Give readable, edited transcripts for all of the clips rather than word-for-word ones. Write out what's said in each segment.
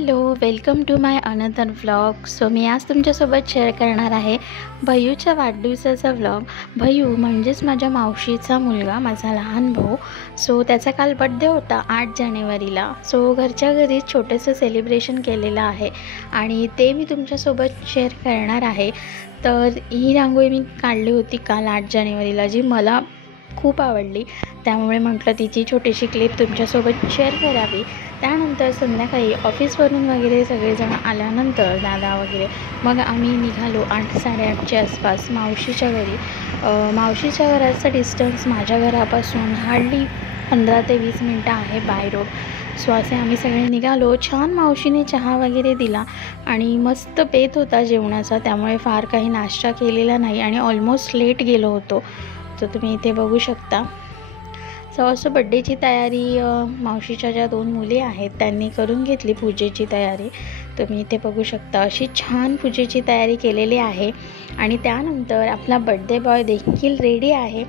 Hello, welcome to my another vlog. So मी आज तुमच्यासोबत शेअर करणार आहे भैयूच्या वाढदिवसाचा व्लॉग. भैयू म्हणजेच माझ्या मावशीचा मुलगा, माझा लहान भाऊ. सो त्याचा काल बड्डे होता 8 जानेवारीला. सो घरच्या घरी छोटंसं सेलिब्रेशन केलेलं आहे आणि ते मी तुमच्यासोबत शेअर करणार आहे. तर ही रांगोळी मी काढली होती काल 8 जानेवारीला, जी मला खूप आवडली. त्यामुळे म्हटलं तिची छोटीशी क्लिप तुमच्यासोबत शेअर करावी. त्यानंतर संध्याकाळी ऑफिसवरून वगैरे सगळेजण आल्यानंतर दादा वगैरे मग आम्ही निघालो 8-8:30च्या आसपास मावशीच्या घरी. मावशीच्या घराचा डिस्टन्स माझ्या घरापासून हार्डली 15 ते 20 मिनटं आहे बाय रोड. सो असे आम्ही सगळे निघालो. छान मावशीने चहा वगैरे दिला आणि मस्त बेत होता जेवणाचा, त्यामुळे फार काही नाश्ता केलेला नाही आणि ऑलमोस्ट लेट गेलो होतो. तर तुम्ही इथे बघू शकता. सो असं बड्डेची तयारी मावशीच्या ज्या 2 मुली आहेत त्यांनी करून घेतली. पूजेची तयारी तुम्ही इथे बघू शकता. अशी छान पूजेची तयारी केलेली आहे आणि त्यानंतर आपला बड्डे बॉय देखील रेडी आहे,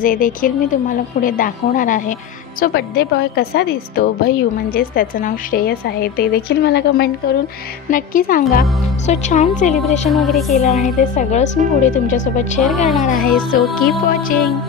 जे देखील मी तुम्हाला पुढे दाखवणार आहे. सो बड्डे बॉय कसा दिसतो, भैयू म्हणजेच त्याचं नाव श्रेयस आहे, ते देखील मला कमेंट करून नक्की सांगा. सो छान सेलिब्रेशन वगैरे केलं आणि ते सगळंच मी पुढे तुमच्यासोबत शेअर करणार आहे. So keep watching.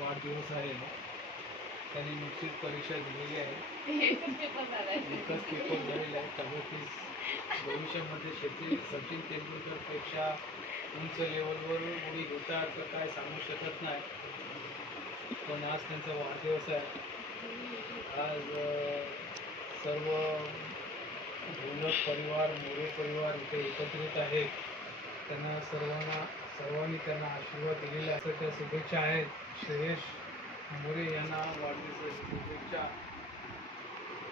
वाढदिवस आहे. त्यांनी नुकतीच परीक्षा दिलेली आहे. एकच पेपर झालेला आहे. त्यामुळे भविष्यामध्ये सचिन तेंडुलकरपेक्षा उंच लेवलवर उडी घेतात तर काय सांगू शकत नाही. पण आज त्यांचा वाढदिवस आहे. आज सर्व ढोलक परिवार, मोरे परिवार इथे एकत्रित आहेत. त्यांना सर्वांनी त्यांना आशीर्वाद दिलेला आहे. त्या शुभेच्छा आहेत. श्रेयस मोरे यांना वाढदिवसाच्या शुभेच्छा.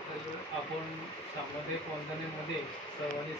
तर आपण सामाजिक वंदनेमध्ये सर्वांनी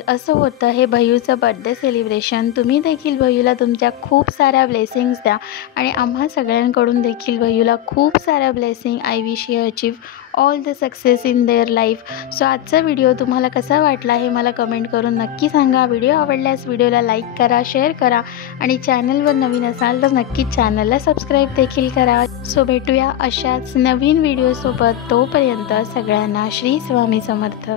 ऑल असं होतं हे भैयूचं बर्थडे सेलिब्रेशन. तुम्ही देखील भैयूला तुमच्या खूप साऱ्या ब्लेसिंग्स द्या आणि आम्हा सगळ्यांकडून देखील भैयूला खूप साऱ्या blessing. I wish he achieve all the success in their life. So आजचा व्हिडिओ तुम्हाला कसा वाटला हे मला कमेंट करून नक्की सांगा. व्हिडिओ आवडल्यास व्हिडिओला लाईक करा, शेअर करा आणि चॅनलवर नवीन असाल तर नक्कीच चॅनलला सबस्क्राईब देखील करा. सो भेटूया अशाच नवीन व्हिडिओसोबत. तोपर्यंत सगळ्यांना श्री स्वामी समर्थ.